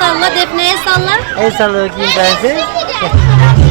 salla, Defne el salla. El salla bakayım ben size.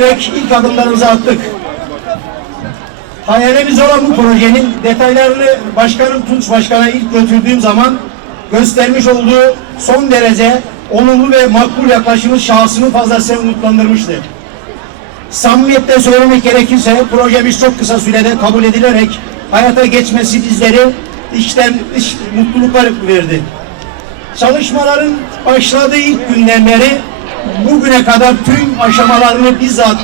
Belirleyerek ilk adımlarımızı attık. Hayalimiz olan bu projenin detaylarını Başkanım Tunç Başkan'a ilk götürdüğüm zaman göstermiş olduğu son derece olumlu ve makbul yaklaşımı şahsımı fazlasıyla umutlandırmıştı. Samimiyetle söylemek gerekirse projemiz çok kısa sürede kabul edilerek hayata geçmesi bizleri içten iç mutluluklar verdi. Çalışmaların başladığı ilk günden beri bugüne kadar tüm aşamalarını bizzat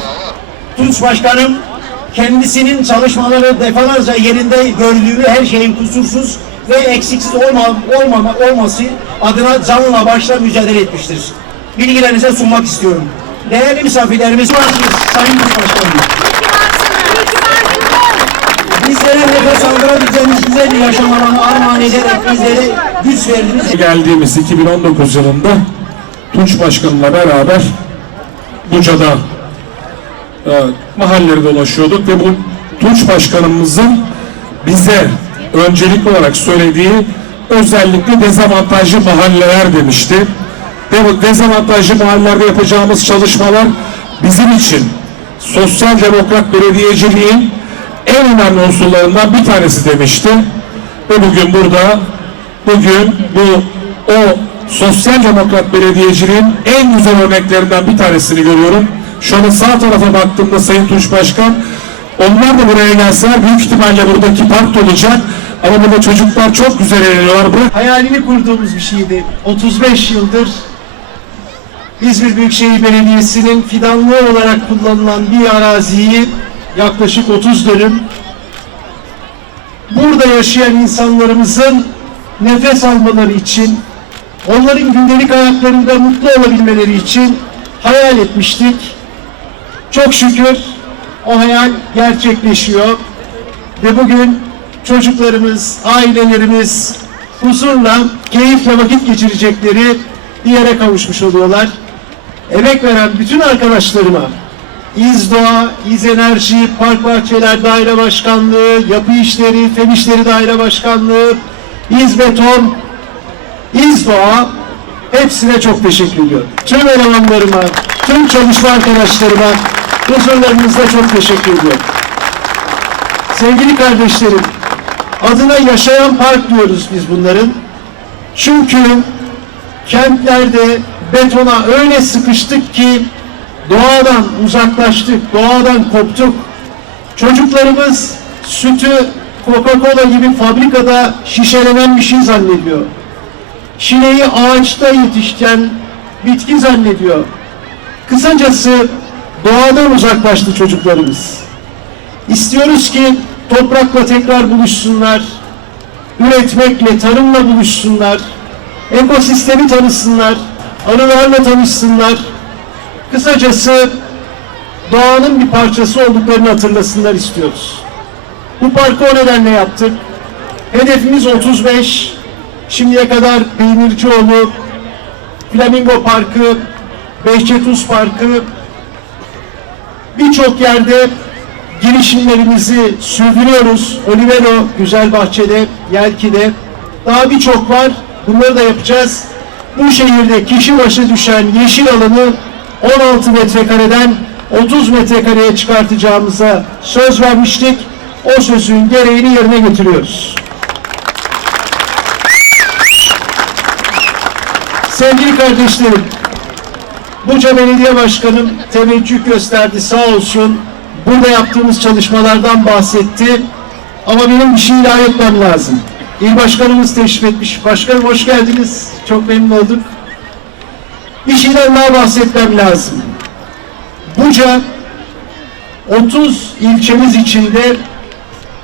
Tunç Başkanım kendisinin çalışmaları defalarca yerinde gördüğü her şeyin kusursuz ve eksiksiz olma, olmama, olması adına canla başla mücadele etmiştir. Bilgilerinize sunmak istiyorum. Değerli misafirlerimiz varsınız Sayın Tunç Başkanım. Bizlere nefes aldırabileceğimiz güzel bir yaşam armağan ederek bizlere güç verdiniz. Geldiğimiz 2019 yılında Tunç Başkan'la beraber Buca'da e, mahallelere dolaşıyorduk ve bu Tunç Başkanımızın bize öncelik olarak söylediği özellikle dezavantajlı mahalleler demişti. Ve bu dezavantajlı mahallelerde yapacağımız çalışmalar bizim için sosyal demokrat belediyeciliğin en önemli unsurlarından bir tanesi demişti. Ve bugün burada bugün bu o sosyal demokrat belediyeciliğin en güzel örneklerinden bir tanesini görüyorum. Şöyle sağ tarafa baktığımda Sayın Tunç Başkan, onlar da buraya gelseler büyük ihtimalle buradaki park olacak. Ama burada çocuklar çok güzel eğleniyorlar. Bırak hayalini kurduğumuz bir şeydi. 35 yıldır İzmir Büyükşehir Belediyesi'nin fidanlığı olarak kullanılan bir araziyi yaklaşık 30 dönüm burada yaşayan insanlarımızın nefes almaları için, onların gündelik hayatlarında mutlu olabilmeleri için hayal etmiştik. Çok şükür o hayal gerçekleşiyor ve bugün çocuklarımız, ailelerimiz huzurla, keyifle vakit geçirecekleri bir yere kavuşmuş oluyorlar. Emek veren bütün arkadaşlarıma, İz Doğa, İz Enerji, Park Bahçeler Daire Başkanlığı, Yapı İşleri, Fen İşleri Daire Başkanlığı, İz Beton, İz Doğa, hepsine çok teşekkür ediyorum. Tüm elemanlarıma, tüm çalışma arkadaşlarıma huzurlarınızda çok teşekkür ediyorum. Sevgili kardeşlerim, adına yaşayan park diyoruz biz bunların. Çünkü kentlerde betona öyle sıkıştık ki doğadan uzaklaştık, doğadan koptuk. Çocuklarımız sütü Coca-Cola gibi fabrikada şişelenen bir şey zannediyor. Çileği ağaçta yetişen bitki zannediyor. Kısacası doğadan uzaklaştı çocuklarımız. İstiyoruz ki toprakla tekrar buluşsunlar, üretmekle, tarımla buluşsunlar, ekosistemi tanısınlar, arılarla tanışsınlar. Kısacası doğanın bir parçası olduklarını hatırlasınlar istiyoruz. Bu parkı o nedenle yaptık. Hedefimiz 35. Şimdiye kadar Peynircioğlu, Flamingo Parkı, Behçetuz Parkı, birçok yerde girişimlerimizi sürdürüyoruz. Olivero, Güzel Bahçe'de, Yelki'de. Daha birçok var. Bunları da yapacağız. Bu şehirde kişi başı düşen yeşil alanı 16 metrekareden 30 metrekareye çıkartacağımıza söz vermiştik. O sözün gereğini yerine getiriyoruz. Sevgili kardeşlerim, Buca Belediye Başkanım teveccüh gösterdi sağ olsun. Burada yaptığımız çalışmalardan bahsetti. Ama benim bir şey ilave etmem lazım. İl Başkanımız teşrif etmiş. Başkanım hoş geldiniz. Çok memnun olduk. Bir şeyden daha bahsetmem lazım. Buca 30 ilçemiz içinde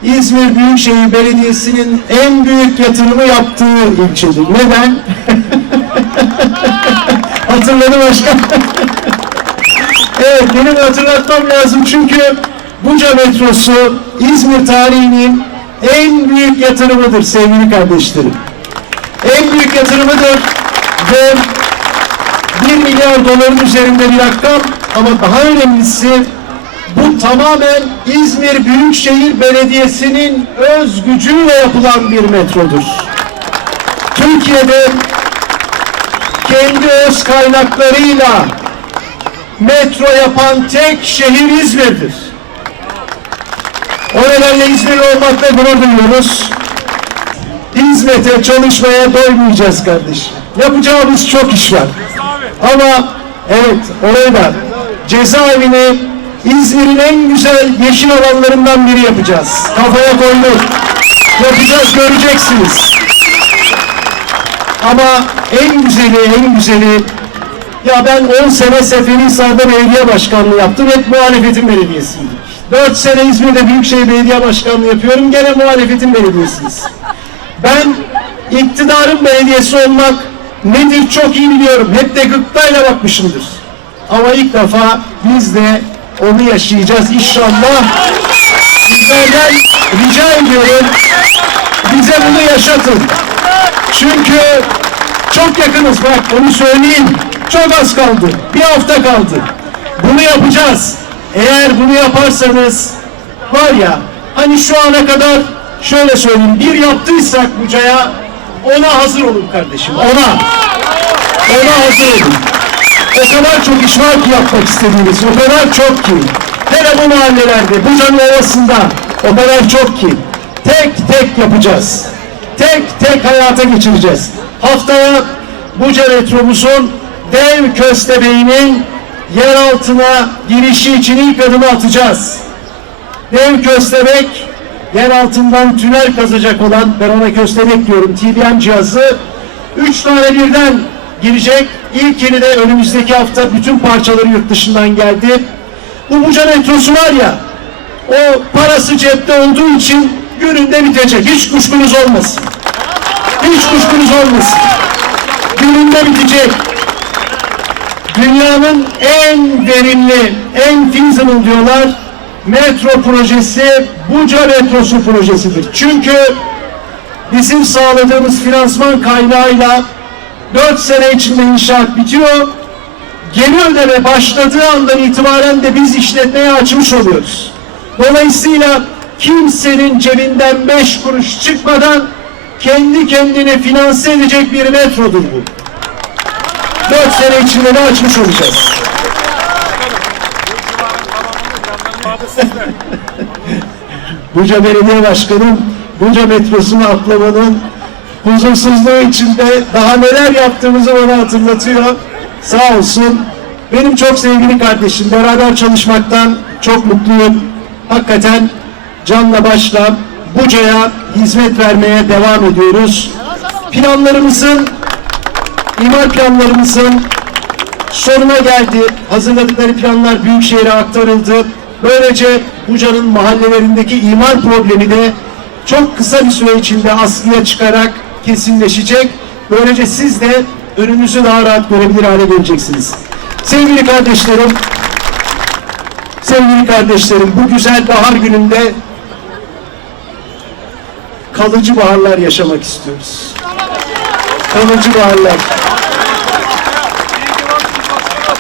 İzmir Büyükşehir Belediyesi'nin en büyük yatırımı yaptığı ilçedir. Neden? Hatırladı başkan. evet benim hatırlatmam lazım çünkü Buca metrosu İzmir tarihinin en büyük yatırımıdır sevgili kardeşlerim. En büyük yatırımıdır ve 1 milyar doların üzerinde bir rakam ama daha önemlisi bu tamamen İzmir Büyükşehir Belediyesi'nin öz gücüyle yapılan bir metrodur. Türkiye'de kendi öz kaynaklarıyla metro yapan tek şehir İzmir'dir. O nedenle İzmir olmakla gurur duyuyoruz. Hizmete, çalışmaya doymayacağız kardeşim. Yapacağımız çok iş var. Ama evet orayı da cezaevini İzmir'in en güzel yeşil alanlarından biri yapacağız. Kafaya koyduk. Yapacağız göreceksiniz. Ama en güzeli, en güzeli ya ben 10 sene Seferihisar'da belediye başkanlığı yaptım. Hep muhalefetin belediyesiydik. 4 sene İzmir'de Büyükşehir Belediye Başkanlığı yapıyorum. Gene muhalefetin belediyesiyiz. Ben iktidarın belediyesi olmak nedir çok iyi biliyorum. Hep de gıptayla bakmışımdır. Ama ilk defa biz de onu yaşayacağız inşallah. Sizlerden rica ediyorum. Bize bunu yaşatın. Çünkü çok yakınız bak onu söyleyeyim. Çok az kaldı. Bir hafta kaldı. Bunu yapacağız. Eğer bunu yaparsanız var ya hani şu ana kadar şöyle söyleyeyim bir yaptıysak Buca'ya ona hazır olun kardeşim. Ona. Ona hazır olun. O kadar çok iş var ki yapmak istediğimiz. O kadar çok ki. Hele bu mahallelerde, Buca'nın ovasında o kadar çok ki. Tek tek yapacağız. Tek tek hayata geçireceğiz. Haftaya Buca metromuzun dev köstebeğinin yer altına girişi için ilk adımı atacağız. Dev köstebek yer altından tünel kazacak olan ben ona köstebek diyorum TBM cihazı üç tane birden girecek. İlkini de önümüzdeki hafta bütün parçaları yurt dışından geldi. Bu Buca metrosu var ya o parası cepte olduğu için gününde bitecek. Hiç kuşkunuz olmasın. Hiç kuşkunuz olmasın. Gününde bitecek. Dünyanın en verimli, en feasible diyorlar. Metro projesi Buca metrosu projesidir. Çünkü bizim sağladığımız finansman kaynağıyla 4 sene içinde inşaat bitiyor. Geri ödeme başladığı andan itibaren de biz işletmeye açmış oluyoruz. Dolayısıyla kimsenin cebinden 5 kuruş çıkmadan kendi kendine finanse edecek bir metrodur bu. 4 sene içinde de açmış olacağız. Buca Belediye Başkanım, Buca metrosunu atlamanın huzursuzluğu içinde daha neler yaptığımızı bana hatırlatıyor. Sağ olsun. Benim çok sevgili kardeşim, beraber çalışmaktan çok mutluyum. Hakikaten canla başla Buca'ya hizmet vermeye devam ediyoruz. Planlarımızın, imar planlarımızın sonuna geldi. Hazırladıkları planlar Büyükşehir'e aktarıldı. Böylece Buca'nın mahallelerindeki imar problemi de çok kısa bir süre içinde askıya çıkarak kesinleşecek. Böylece siz de önünüzü daha rahat görebilir hale geleceksiniz. Sevgili kardeşlerim, sevgili kardeşlerim bu güzel bahar gününde kalıcı baharlar yaşamak istiyoruz. Kalıcı baharlar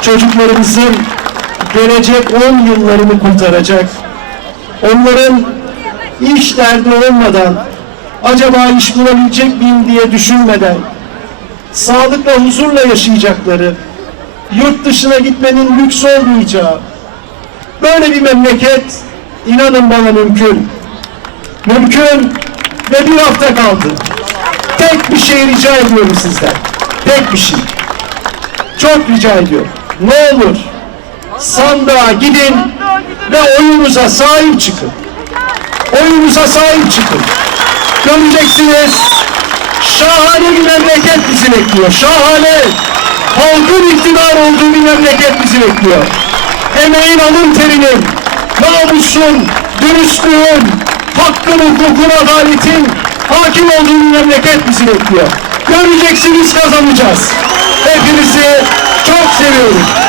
çocuklarımızın gelecek 10 yıllarını kurtaracak. Onların iş derdi olmadan, acaba iş bulabilecek miyim diye düşünmeden, sağlıkla huzurla yaşayacakları, yurt dışına gitmenin lüks olmayacağı, böyle bir memleket inanın bana mümkün. Mümkün ve bir hafta kaldı. Tek bir şey rica ediyorum sizden. Tek bir şey. Çok rica ediyorum. Ne olur sandığa gidin ve oyunuza sahip çıkın. Oyunuza sahip çıkın. Göreceksiniz şahane bir memleket bizi bekliyor. Şahane. Halkın iktidar olduğu bir memleket bizi bekliyor. Emeğin alın terinin, namusun, dürüstlüğün, hakkın, hukukun, adaletin hakim olduğu bir memleket bizi bekliyor. Göreceksiniz kazanacağız. Hepinizi çok seviyorum.